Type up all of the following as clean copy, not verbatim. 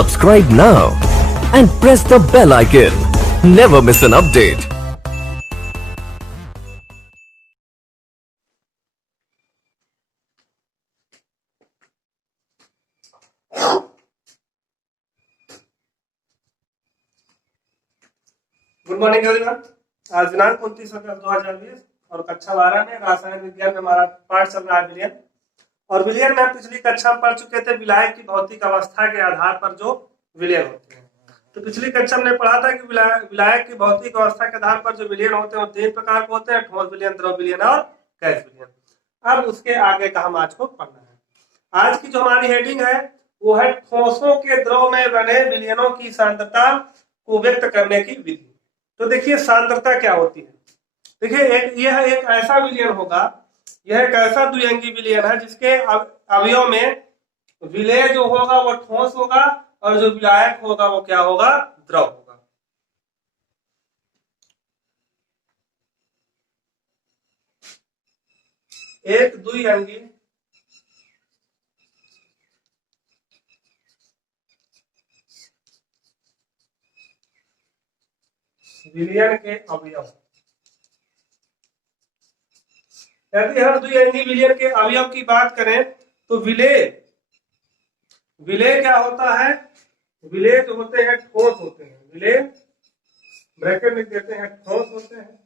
Subscribe now and press the bell icon. Never miss an update. Good morning everyone. आज दिनांक 29 अगस्त 2020 और कक्षा 12 में रासायन विज्ञान में हमारा पाठ चल रहा है विलयन। और विलयन में हम पिछली कक्षा में पढ़ चुके थे विलाय की भौतिक अवस्था के आधार पर जो विलयन होते हैं। तो पिछली कक्षा में पढ़ा था कि विलाय की भौतिक अवस्था के आधार पर जो विलयन होते हैं वो 3 प्रकार के होते हैं: ठोस विलयन, द्रव विलयन और गैस विलयन। अब उसके आगे का हम आज को पढ़ना है। आज की जो हमारी हेडिंग है वो है ठोसों के द्रव में बने विलयनों की सांद्रता को व्यक्त करने की विधि। तो देखिए सांद्रता क्या होती है। देखिए यह एक ऐसा विलयन होगा, यह एक ऐसा द्विअंगी विलयन है जिसके अवयव में विलेय जो होगा वो ठोस होगा और जो विलायक होगा वो क्या होगा, द्रव होगा। एक द्विअंगी विलयन के अवयव, यदि हम द्विअंगी विलयन के अवयव की बात करें तो विलेय क्या होता है, विलेय जो होते हैं ठोस होते हैं। विलेय ब्रैकेट लिख देते हैं, ठोस होते हैं।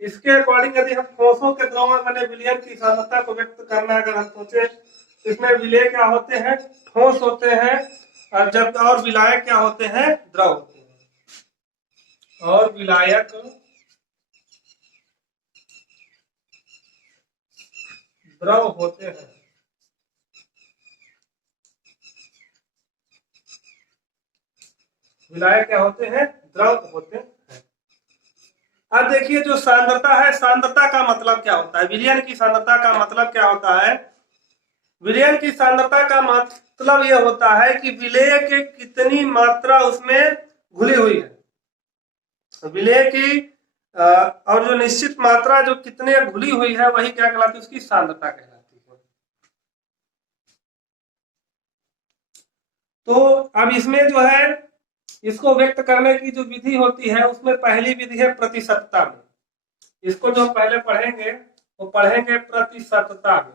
इसके अकॉर्डिंग यदि हम ठोसों के द्रव में बने विलयन की सांद्रता को व्यक्त करना अगर हम सोचे तो इसमें विलेय क्या होते हैं, ठोस होते हैं, और विलायक क्या होते हैं, द्रव होते हैं। और विलायक द्रव होते हैं। विलायक क्या होते हैं, द्रव होते हैं। अब देखिए जो सांद्रता है, सांद्रता का मतलब क्या होता है, विलयन की सांद्रता का मतलब क्या होता है। विलयन की सांद्रता का मतलब यह होता है कि विलेय के कितनी मात्रा उसमें घुली हुई है। विलेय की और जो निश्चित मात्रा जो कितने घुली हुई है वही क्या कहलाती है, उसकी सांद्रता कहलाती है। तो अब इसमें जो है इसको व्यक्त करने की जो विधि होती है उसमें पहली विधि है प्रतिशतता में। इसको जो पहले पढ़ेंगे वो पढ़ेंगे प्रतिशतता में।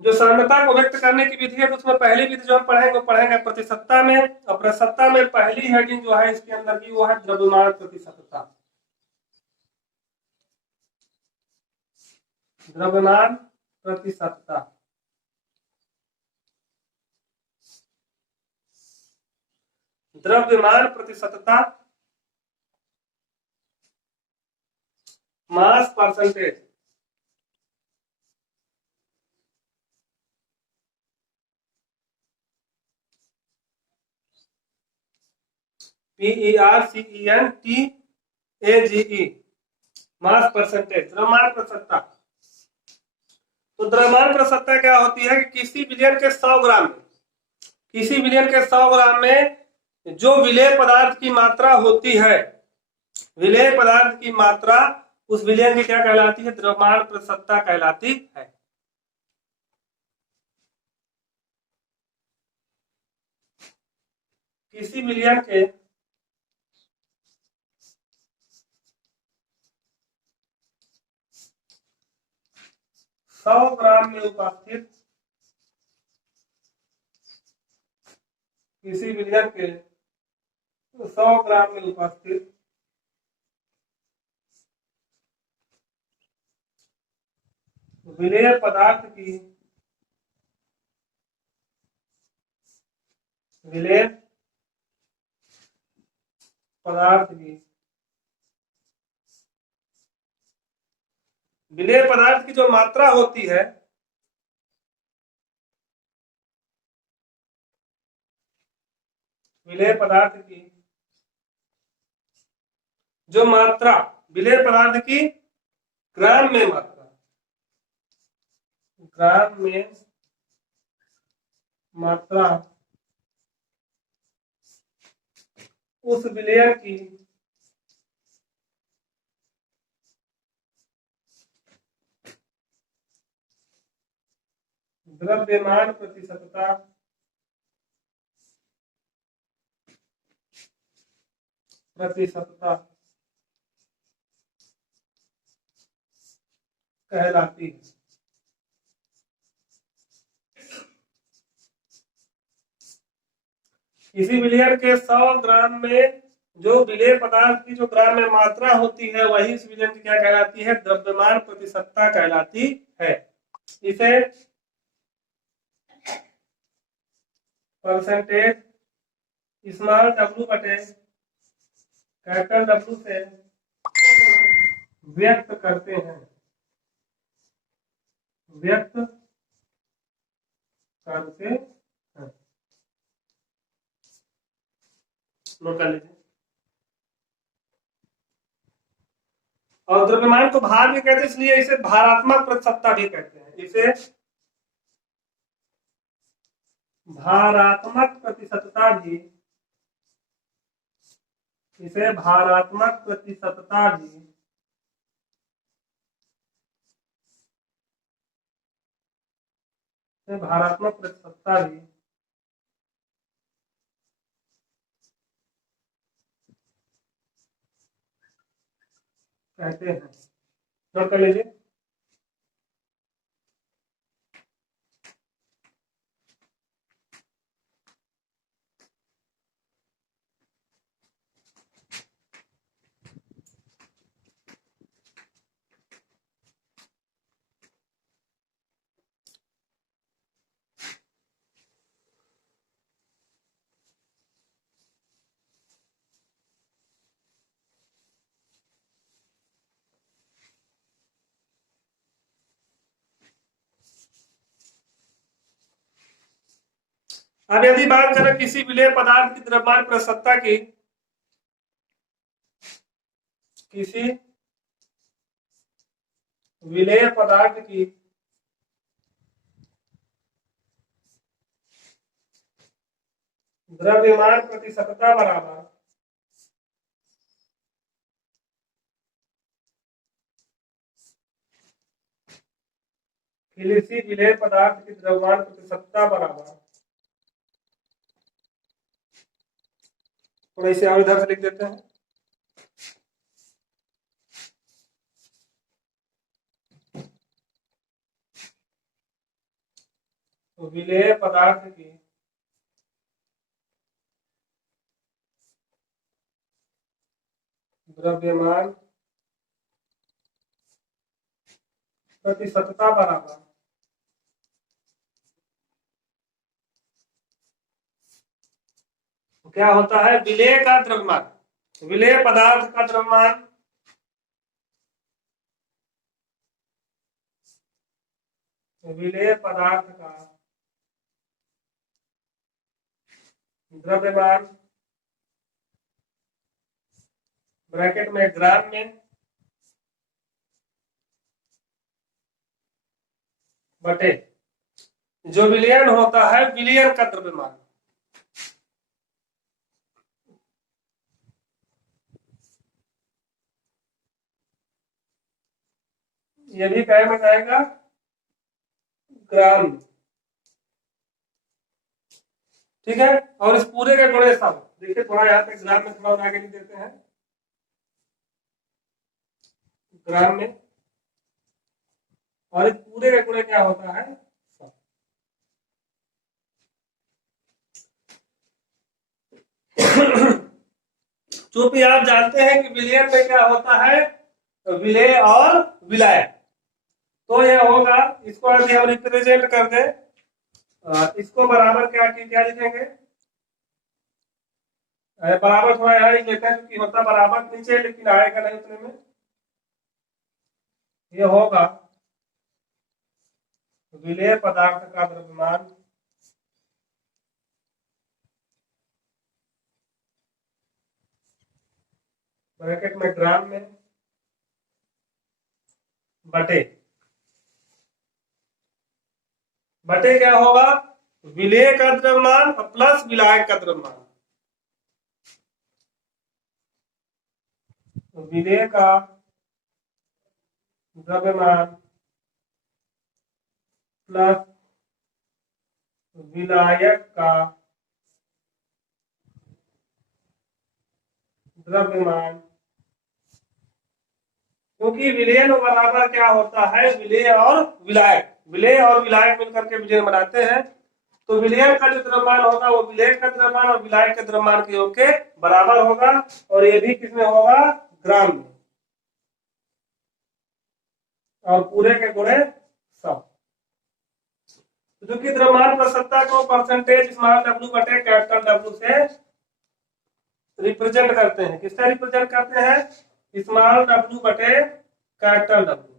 जो सांद्रता को व्यक्त करने की विधि है तो उसमें पहली विधि जो हम पढ़ेंगे वो पढ़ेंगे प्रतिशतता में। और प्रतिशतता में पहली हेडिंग जो है इसके अंदर की वो है द्रव्यमान प्रतिशतता। द्रव्यमान प्रतिशतता, द्रव्यमान प्रतिशतता, mass percentage. PERCENTAGE, mass percentage, द्रव्यमान प्रतिशतता। तो द्रव्यमान प्रतिशतता क्या होती है कि किसी विलयन के 100 ग्राम में, किसी विलयन के 100 ग्राम में जो विलेय पदार्थ की मात्रा होती है, विलेय पदार्थ की मात्रा उस विलयन की क्या कहलाती है, द्रव्यमान प्रतिशतता कहलाती है। किसी विलयन के 100 ग्राम में उपस्थित, किसी विलयन के 100 ग्राम में उपस्थित विलेय पदार्थ की, विलेय पदार्थ की, विलेय पदार्थ की जो मात्रा होती है, विलेय पदार्थ की जो मात्रा, विलेय पदार्थ की ग्राम में मात्रा, ग्राम में मात्रा उस विलयन की द्रव्यमान प्रतिशतता कहलाती है। किसी विलयन के 100 ग्राम में जो विलेय पदार्थ की जो ग्राम में मात्रा होती है वही इस विलयन की क्या कहलाती है? द्रव्यमान प्रतिशतता कहलाती है। इसे परसेंटेज स्मॉल डब्ल्यू बटे कैपिटल डब्ल्यू से व्यक्त करते हैं, व्यक्त करते हैं। नोट कर लीजिए। और द्रव्यमान को भार भी कहते हैं, इसलिए इसे भारात्मक प्रतिशतता भी कहते हैं। इसे भारात्मक प्रतिशतता भी, इसे भारात्मक प्रतिशतता भी भारात्मक प्रतिशतता भी कहते हैं। नोट कर लीजिए। अब यदि बात करें किसी विलेय पदार्थ की द्रव्यमान प्रतिशतता की, किसी विलेय पदार्थ की द्रव्यमान प्रतिशतता बराबर किसी विलेय पदार्थ की द्रव्यमान प्रतिशतता बराबर, थोड़ा इसे और इधर से लिख देते हैं, तो विलेय पदार्थ की द्रव्यमान प्रतिशतता बराबर तो क्या होता है? विलेय का द्रव्यमान, विलेय पदार्थ का द्रव्यमान विलेय पदार्थ का द्रव्यमान ब्रैकेट में ग्राम में बटे जो विलयन होता है विलयन का द्रव्यमान। ये भी क्या में जाएगा? ग्राम। ठीक है। और इस पूरे का गुणे सम, देखिए थोड़ा यहाँ पे ग्राम में थोड़ा आगे लिख देते हैं, ग्राम में, और इस पूरे का गुणे क्या होता है? चूंकि आप जानते हैं कि विलयन में क्या होता है? विलेय और विलय, तो यह होगा, इसको यदि हम रिप्रेजेंट कर दें, इसको बराबर क्या लिखेंगे? बराबर थोड़ा यहाँ लिख लेते हैं क्योंकि होता बराबर नीचे लेकिन आएगा नहीं उतने में। ये होगा विलेय पदार्थ का द्रव्यमान ब्रैकेट में ग्राम में बटे क्या होगा? विलेय का द्रव्यमान प्लस विलायक का द्रव्यमान। विलेय का द्रव्यमान प्लस विलायक का द्रव्यमान, क्योंकि विलयन बराबर क्या होता है, विलेय और विलायक, विलेय और विलायक मिलकर के विलयन बनाते हैं। तो विलयन का जो द्रव्यमान होगा वो विलेय का द्रव्यमान और विलायक के द्रव्यमान के योग के बराबर होगा, और ये भी किसमें होगा, ग्राम में, और पूरे के गुणे 100। जो कि द्रव्यमान प्रसन्नता को परसेंटेज स्मॉल डब्ल्यू बटे कैपिटल डब्ल्यू से रिप्रेजेंट करते हैं। किससे रिप्रेजेंट करते हैं, स्मॉल डब्ल्यू बटे कैपिटल डब्ल्यू।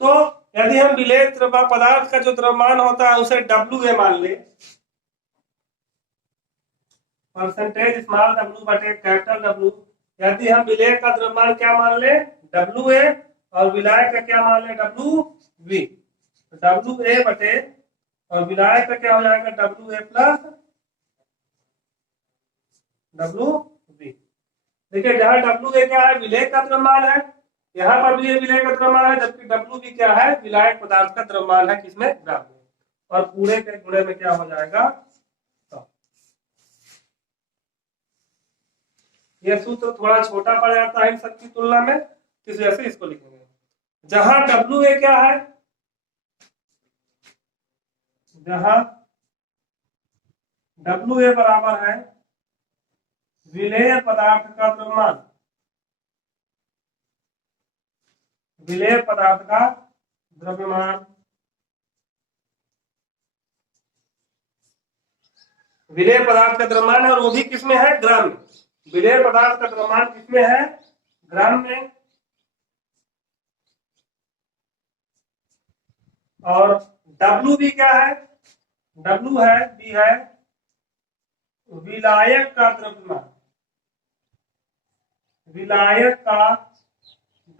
तो यदि हम विलेय पदार्थ का जो द्रव्यमान होता है उसे डब्ल्यू ए मान ले, परसेंटेज स्मॉल डब्ल्यू बटे कैपिटल डब्ल्यू, यदि हम विलेय का द्रव्यमान क्या मान ले, डब्ल्यू ए, और विलायक का क्या मान ले, डब्ल्यू वी। डब्ल्यू ए बटे, और विलायक का क्या हो जाएगा, W A plus W we. देखिए जहां डब्ल्यू ए क्या है, विलेय का द्रव्यमान है, यहाँ पर भी ये विलेय का द्रव्यमान है, जबकि डब्ल्यू भी क्या है, विलायक पदार्थ का द्रव्यमान है, किसमें, ग्राम में, और पूरे के गुणे में क्या हो जाएगा, 100। यह सूत्र थोड़ा छोटा पड़ जाता है इन सबकी तुलना में, इस वजह से इसको लिखेंगे। जहां डब्ल्यू ए क्या है, जहां डब्ल्यू ए बराबर है विलेय पदार्थ का द्रव्यमान, विलेय पदार्थ का द्रव्यमान, विलेय पदार्थ का द्रव्यमान है, और वो भी किसमें है, ग्राम में। विलेय पदार्थ का द्रव्यमान किसमें है, ग्राम में। और डब्ल्यू भी क्या है, डब्ल्यू है, बी है विलायक का द्रव्यमान, विलायक का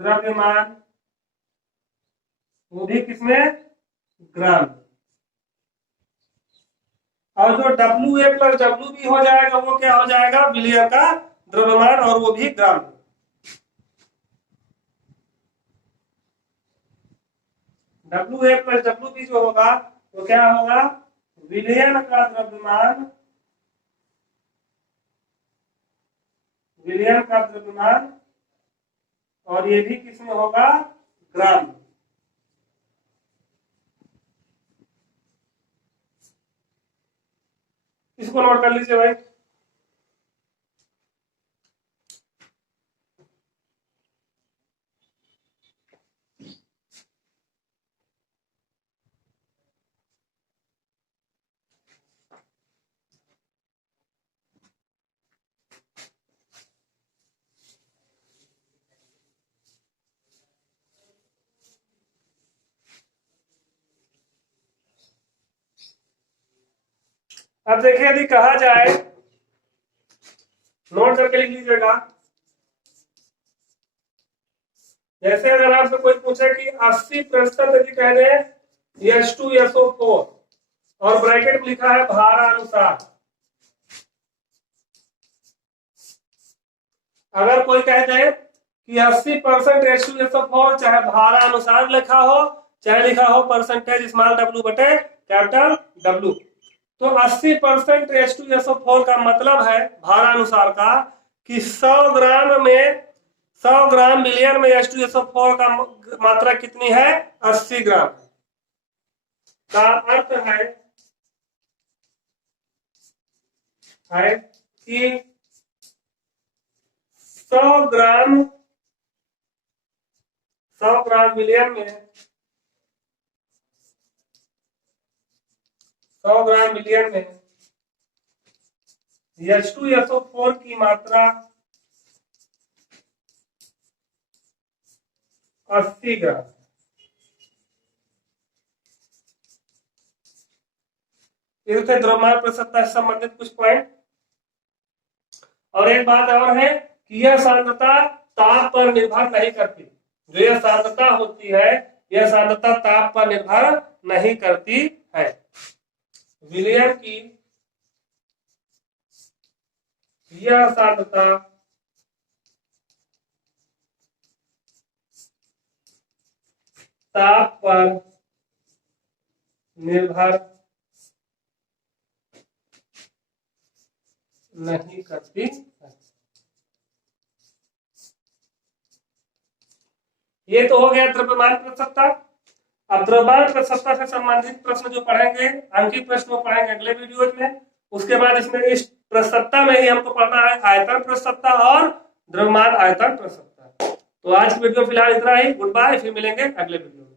द्रव्यमान, वो भी किसमें, ग्राम। और जो W A plus W B हो जाएगा वो क्या हो जाएगा, विलयन का द्रव्यमान, और वो भी ग्राम में। W A plus W B जो होगा वो क्या होगा, विलयन का द्रव्यमान, विलयन का द्रव्यमान, और ये भी किसमें होगा, ग्राम में। इसको नोट कर लीजिए भाई। अब देखिए यदि कहा जाए, नोट करके लिख लीजिएगा, जैसे अगर आपसे कोई पूछे कि 80% यदि कह दे H2SO4 और ब्रैकेट में लिखा है भारानुसार, अगर कोई कह दे कि 80% H2SO4 चाहे भारानुसार लिखा हो चाहे लिखा हो परसेंटेज स्मॉल डब्ल्यू बटे कैपिटल डब्ल्यू, तो 80% H2SO4 का मतलब है भारानुसार का कि 100 ग्राम में, 100 ग्राम मिलियन में H2SO4 का मात्रा कितनी है, 80 ग्राम। का अर्थ है कि 100 ग्राम, 100 ग्राम मिलियन में, 100 ग्राम मिलियन में H2SO4 की मात्रा 80 ग्राम। ये थे द्रव्यमान प्रसन्नता से संबंधित कुछ पॉइंट। और एक बात और है कि यह सांद्रता ताप पर निर्भर नहीं करती, जो यह सांद्रता होती है यह सांद्रता ताप पर निर्भर नहीं करती है। विलियम की यह सांद्रता ताप पर निर्भर नहीं करती है। ये तो हो गया द्रव्यमान प्रसवता। अब द्रव्यमान प्रसवता से संबंधित प्रश्न जो पढ़ेंगे, अंकित प्रश्न वो पढ़ेंगे अगले वीडियो में। उसके बाद इसमें इस प्रसवता में ही हमको पढ़ना है आयतन प्रसवता और द्रव्यमान आयतन प्रसवता। तो आज की वीडियो फिलहाल इतना ही। गुड बाय, फिर मिलेंगे अगले वीडियो में।